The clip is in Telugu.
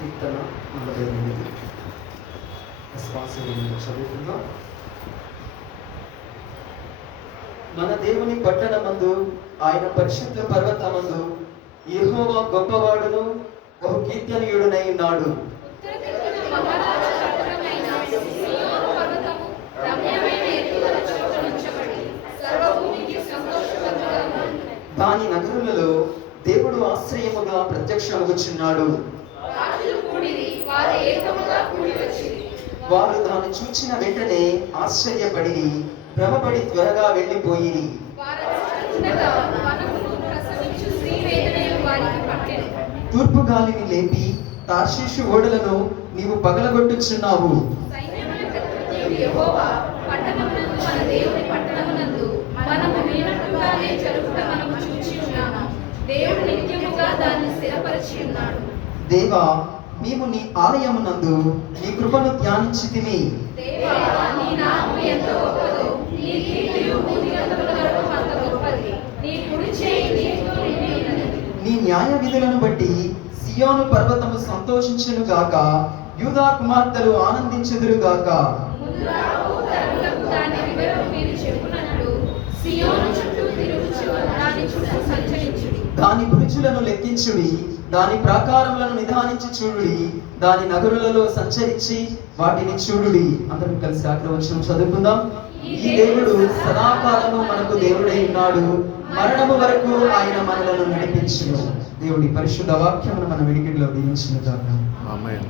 కీర్తన 48 రెస్పాన్సిబుల్ చదువుకుందాం. మన దేవుని పట్టణమందు ఆయన పరిశుద్ధ పర్వతమందు యెహోవా గొప్పవాడును బహు కీర్తనీయుడునై ఉన్నాడు. దాని నగరులలో దేవుడు ఆశ్రయముగా ప్రత్యక్షమగుచున్నాడు. వారు దాన్ని చూచిన వెంటనే ఆశ్చర్యపడి భ్రమపడి త్వరగా వెళ్ళిపోయిరి. తూర్పు గాలిని లేపి తార్షీషు ఓడలను నీవు పగలగొట్టుచున్నావు. దేవా, మేము నీ ఆలయమునందు నీ కృపను ధ్యానించితిమి. నీ న్యాయ విధులను బట్టి సియోను పర్వతము సంతోషించును గాక, యూదా కుమార్తెలు ఆనందించెదరు గాక. దాని బురుజులను లెక్కించుడి, దాని ప్రాకారములను నిదానించి చూడుడి, దాని నగరులలో సంచరించి వాటిని చూడుడి. అందరం కలిసి అక్కడ వచ్చిన చదువుకుందాం. ఈ దేవుడు సదాకాలము మనకు దేవుడై ఉన్నాడు, మరణము వరకు ఆయన మనలను నడిపించును. దేవుడి పరిశుద్ధ వాక్యమును మన వినికిడిలో దీవించును గాక. ఆమేన్.